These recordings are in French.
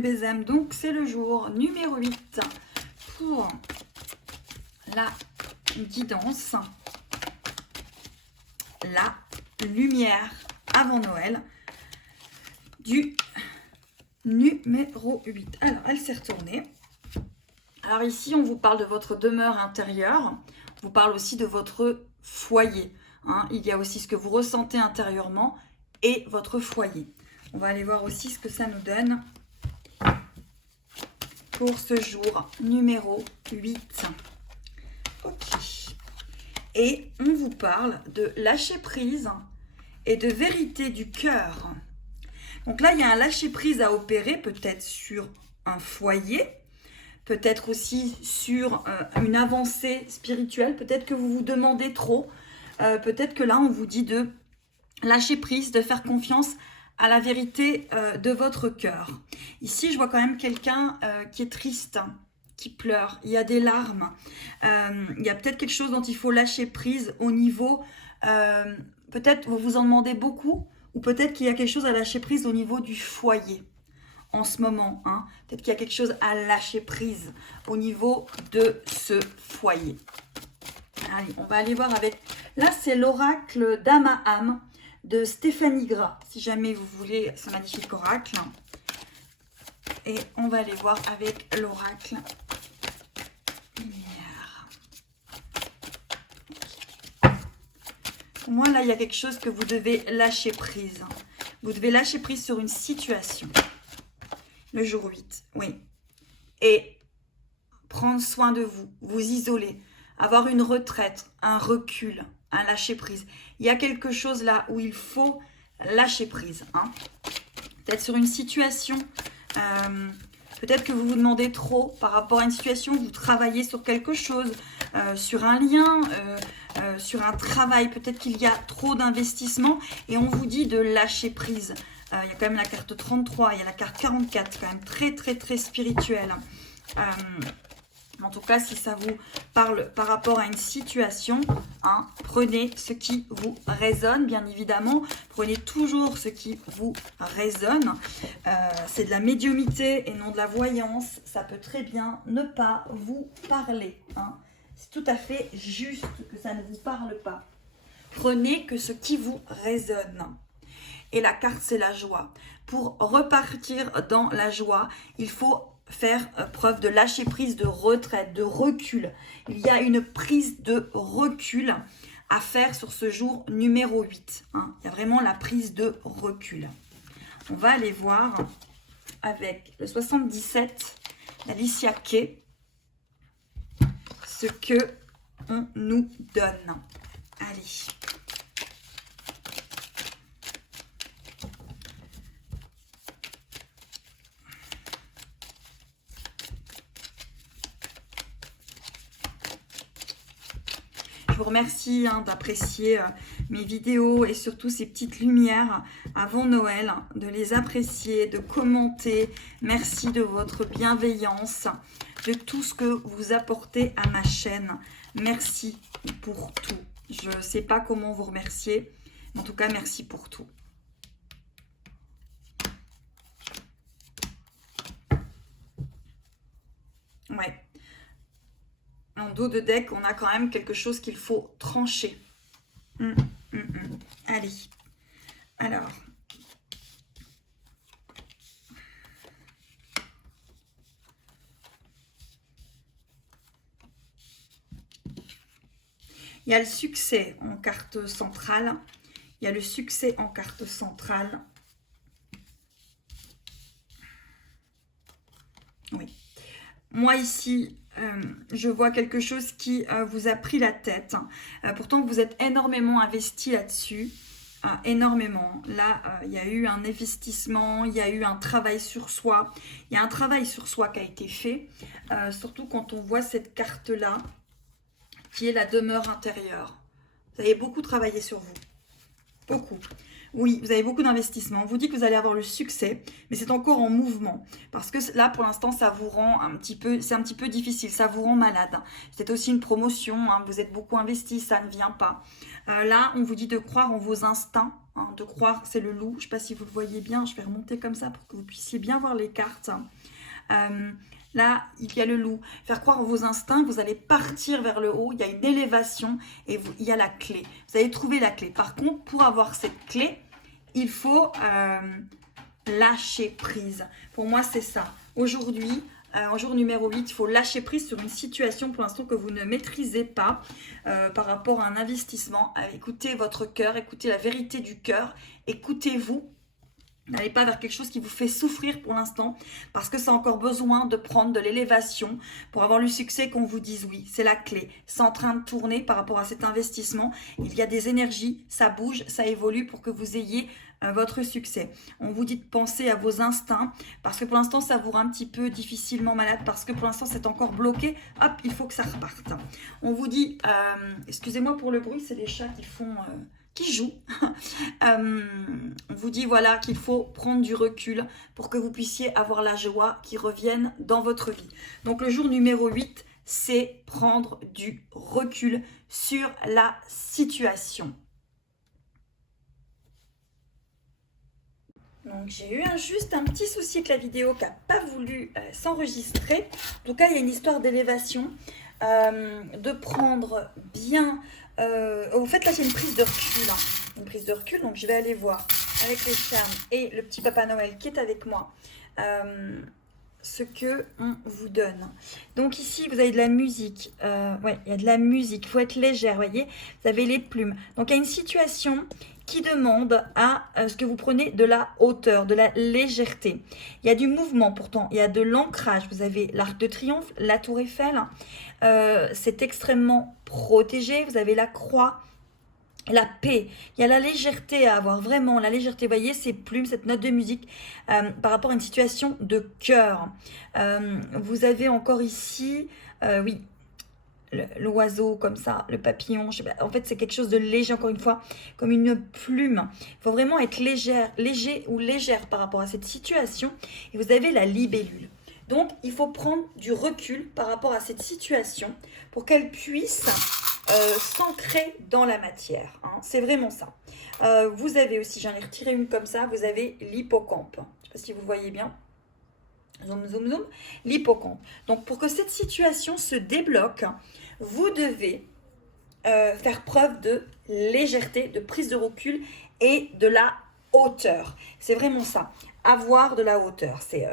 mes BZM, donc c'est le jour numéro 8 pour la guidance, la lumière avant Noël du numéro 8. Alors, elle s'est retournée. Alors ici, on vous parle de votre demeure intérieure, on vous parle aussi de votre foyer. Hein. Il y a aussi ce que vous ressentez intérieurement et votre foyer. On va aller voir aussi ce que ça nous donne pour ce jour numéro 8. Ok. Et on vous parle de lâcher prise et de vérité du cœur. Donc là, il y a un lâcher prise à opérer, peut-être sur un foyer, peut-être aussi sur une avancée spirituelle, peut-être que vous vous demandez trop, peut-être que là, on vous dit de lâcher prise, de faire confiance à la vérité de votre cœur. Ici, je vois quand même quelqu'un qui est triste, qui pleure, il y a des larmes, il y a peut-être quelque chose dont il faut lâcher prise au niveau, peut-être vous vous en demandez beaucoup, ou peut-être qu'il y a quelque chose à lâcher prise au niveau du foyer en ce moment. Hein. Peut-être qu'il y a quelque chose à lâcher prise au niveau de ce foyer. Allez, on va aller voir avec... Là, c'est l'oracle d'Amaham de Stéphanie Gras, si jamais vous voulez ce magnifique oracle. Et on va aller voir avec l'oracle lumière. Pour moi, là, il y a quelque chose que vous devez lâcher prise. Vous devez lâcher prise sur une situation. Le jour 8, oui. Et prendre soin de vous, vous isoler, avoir une retraite, un recul, un lâcher prise. Il y a quelque chose là où il faut lâcher prise. Hein. Peut-être sur une situation, peut-être que vous vous demandez trop par rapport à une situation, vous travaillez sur quelque chose, sur un lien, sur un travail. Peut-être qu'il y a trop d'investissement et on vous dit de lâcher prise. Il y a quand même la carte 33, il y a la carte 44, quand même très très très spirituelle. En tout cas, si ça vous parle par rapport à une situation, hein, prenez ce qui vous résonne, bien évidemment. Prenez toujours ce qui vous résonne. C'est de la médiumnité et non de la voyance. Ça peut très bien ne pas vous parler. Hein. C'est tout à fait juste que ça ne vous parle pas. Prenez que ce qui vous résonne. Et la carte, c'est la joie. Pour repartir dans la joie, il faut faire preuve de lâcher prise, de retraite, de recul. Il y a une prise de recul à faire sur ce jour numéro 8. Hein. Il y a vraiment la prise de recul. On va aller voir avec le 77 d'Alicia Kay ce que on nous donne. Allez. Je vous remercie d'apprécier mes vidéos et surtout ces petites lumières avant Noël, de les apprécier, de commenter. Merci de votre bienveillance, de tout ce que vous apportez à ma chaîne. Merci pour tout. Je ne sais pas comment vous remercier, mais en tout cas, merci pour tout. Ouais. En dos de deck, on a quand même quelque chose qu'il faut trancher. Allez. Alors. Il y a le succès en carte centrale. Il y a le succès en carte centrale. Oui. Moi ici... je vois quelque chose qui vous a pris la tête. Pourtant, vous êtes énormément investi là-dessus. Énormément. Là, il y a eu un investissement, il y a eu un travail sur soi. Il y a un travail sur soi qui a été fait. Surtout quand on voit cette carte-là, qui est la demeure intérieure. Vous avez beaucoup travaillé sur vous. Beaucoup. Oui, vous avez beaucoup d'investissements. On vous dit que vous allez avoir le succès, mais c'est encore en mouvement. Parce que là, pour l'instant, ça vous rend un petit peu, c'est un petit peu difficile, ça vous rend malade. C'est aussi une promotion, hein, vous êtes beaucoup investi, ça ne vient pas. Là, on vous dit de croire en vos instincts, hein, de croire, c'est le loup. Je ne sais pas si vous le voyez bien, je vais remonter comme ça pour que vous puissiez bien voir les cartes. Là, il y a le loup. Faire croire en vos instincts, vous allez partir vers le haut, il y a une élévation et il y a la clé. Vous allez trouver la clé. Par contre, pour avoir cette clé, il faut lâcher prise. Pour moi, c'est ça. Aujourd'hui, en jour numéro 8, il faut lâcher prise sur une situation pour l'instant que vous ne maîtrisez pas par rapport à un investissement. Écoutez votre cœur, écoutez la vérité du cœur, écoutez-vous. N'allez pas vers quelque chose qui vous fait souffrir pour l'instant parce que ça a encore besoin de prendre de l'élévation pour avoir le succès qu'on vous dise oui, c'est la clé. C'est en train de tourner par rapport à cet investissement. Il y a des énergies, ça bouge, ça évolue pour que vous ayez votre succès. On vous dit de penser à vos instincts parce que pour l'instant ça vous rend un petit peu difficilement malade parce que pour l'instant c'est encore bloqué. Hop, il faut que ça reparte. On vous dit, excusez-moi pour le bruit, c'est les chats qui font... qui joue. On vous dit voilà qu'il faut prendre du recul pour que vous puissiez avoir la joie qui revienne dans votre vie. Donc le jour numéro 8, c'est prendre du recul sur la situation. Donc j'ai eu juste un petit souci avec la vidéo qui n'a pas voulu s'enregistrer. En tout cas, il y a une histoire d'élévation, de prendre bien... au fait, là, c'est une prise de recul. Hein. Une prise de recul, donc je vais aller voir avec les charmes et le petit Papa Noël qui est avec moi ce que on vous donne. Donc ici, vous avez de la musique. Ouais, il y a de la musique. Il faut être légère, voyez. Vous avez les plumes. Donc, il y a une situation qui demande à ce que vous preniez de la hauteur, de la légèreté. Il y a du mouvement pourtant, il y a de l'ancrage. Vous avez l'Arc de Triomphe, la Tour Eiffel. C'est extrêmement protégé. Vous avez la croix, la paix. Il y a la légèreté à avoir, vraiment la légèreté. Vous voyez ces plumes, cette note de musique par rapport à une situation de cœur. Vous avez encore ici, oui, l'oiseau comme ça, le papillon, je sais pas, en fait c'est quelque chose de léger encore une fois, comme une plume. Il faut vraiment être léger ou légère par rapport à cette situation. Et vous avez la libellule. Donc il faut prendre du recul par rapport à cette situation pour qu'elle puisse s'ancrer dans la matière. Hein. C'est vraiment ça. Vous avez aussi, j'en ai retiré une comme ça, vous avez l'hippocampe. Je ne sais pas si vous voyez bien. Zoom, zoom, zoom. L'hippocampe. Donc, pour que cette situation se débloque, vous devez faire preuve de légèreté, de prise de recul et de la hauteur. C'est vraiment ça. Avoir de la hauteur. C'est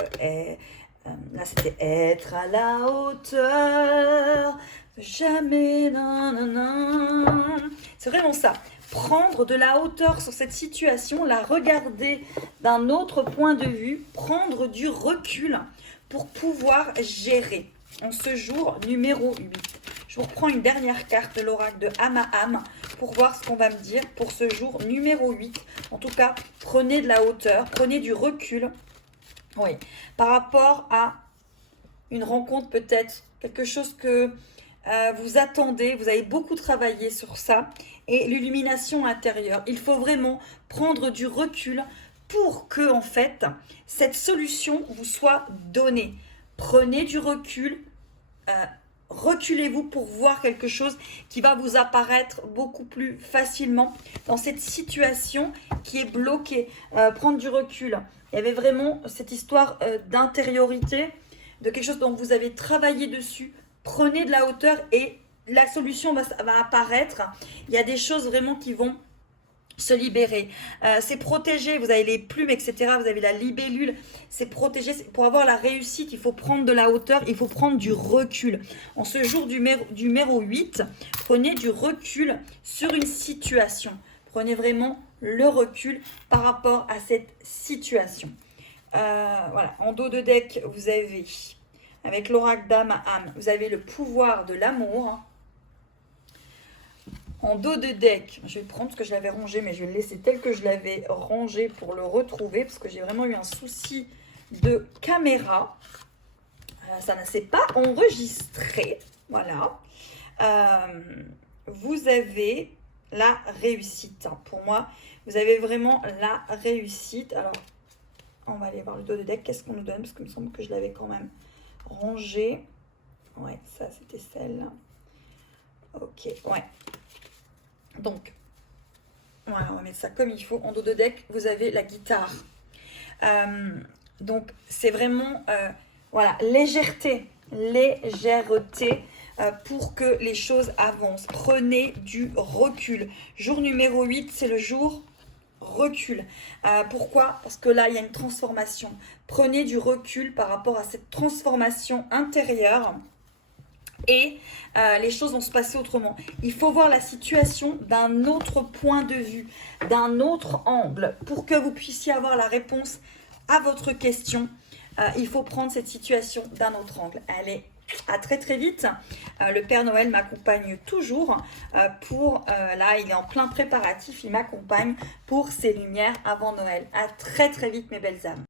là, c'était être à la hauteur. Jamais. Nanana. C'est vraiment ça. Prendre de la hauteur sur cette situation, la regarder d'un autre point de vue, prendre du recul pour pouvoir gérer. En ce jour numéro 8. Je vous reprends une dernière carte de l'oracle de âme à âme pour voir ce qu'on va me dire pour ce jour numéro 8. En tout cas, prenez de la hauteur, prenez du recul. Oui, par rapport à une rencontre peut-être, quelque chose que vous attendez, vous avez beaucoup travaillé sur ça. Et l'illumination intérieure, il faut vraiment prendre du recul pour que en fait cette solution vous soit donnée. Prenez du recul, reculez-vous pour voir quelque chose qui va vous apparaître beaucoup plus facilement dans cette situation qui est bloquée. Prendre du recul. Il y avait vraiment cette histoire d'intériorité, de quelque chose dont vous avez travaillé dessus. Prenez de la hauteur et la solution va apparaître. Il y a des choses vraiment qui vont se libérer. C'est protégé, vous avez les plumes, etc. Vous avez la libellule, c'est protégé. Pour avoir la réussite, il faut prendre de la hauteur, il faut prendre du recul. En ce jour du numéro 8, prenez du recul sur une situation. Prenez vraiment le recul par rapport à cette situation. Voilà, en dos de deck, vous avez... Avec l'oracle d'âme à âme, vous avez le pouvoir de l'amour. En dos de deck, je vais le prendre parce que je l'avais rangé, mais je vais le laisser tel que je l'avais rangé pour le retrouver, parce que j'ai vraiment eu un souci de caméra. Ça ne s'est pas enregistré. Voilà. Vous avez la réussite. Pour moi, vous avez vraiment la réussite. Alors, on va aller voir le dos de deck. Qu'est-ce qu'on nous donne? Parce qu'il me semble que je l'avais quand même rangé. Ouais, ça, c'était celle-là. Ok, ouais. Donc, voilà, on va mettre ça comme il faut. En dos de deck, vous avez la guitare. Donc, c'est vraiment, voilà, légèreté pour que les choses avancent. Prenez du recul. Jour numéro 8, c'est le jour recul. Pourquoi? Parce que là, il y a une transformation. Prenez du recul par rapport à cette transformation intérieure et les choses vont se passer autrement. Il faut voir la situation d'un autre point de vue, d'un autre angle pour que vous puissiez avoir la réponse à votre question. Il faut prendre cette situation d'un autre angle. Allez, à très très vite. Le Père Noël m'accompagne toujours là, il est en plein préparatif, il m'accompagne pour ses lumières avant Noël. À très très vite mes belles âmes.